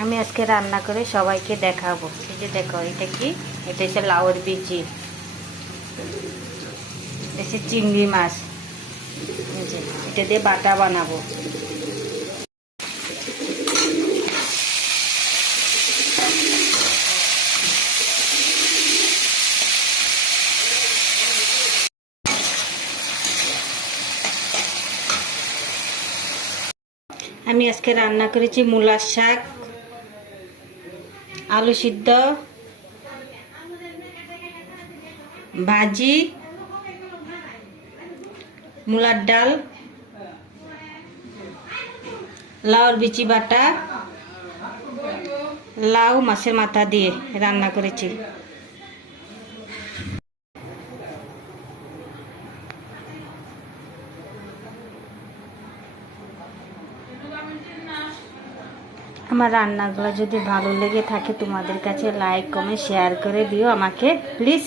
আমি আজকে রান্না করে সবাইকে দেখাবো। এই যে দেখো, এটা কি? এটা হচ্ছে লাউর বিচি, এটা চিংড়ি মাছ। এই যে এটা দিয়ে বাটা বানাবো। আমি আজকে রান্না করেছি মূলার শাক, আলু সিদ্ধ, ভাজি, মূলার ডাল, লাউর বিচি বাটা, লাউ মাছের মাথা দিয়ে রান্না করেছি। আমার রান্নাগুলো যদি ভালো লেগে থাকে তোমাদের কাছে লাইক কমেন্ট শেয়ার করে দিও আমাকে প্লিজ।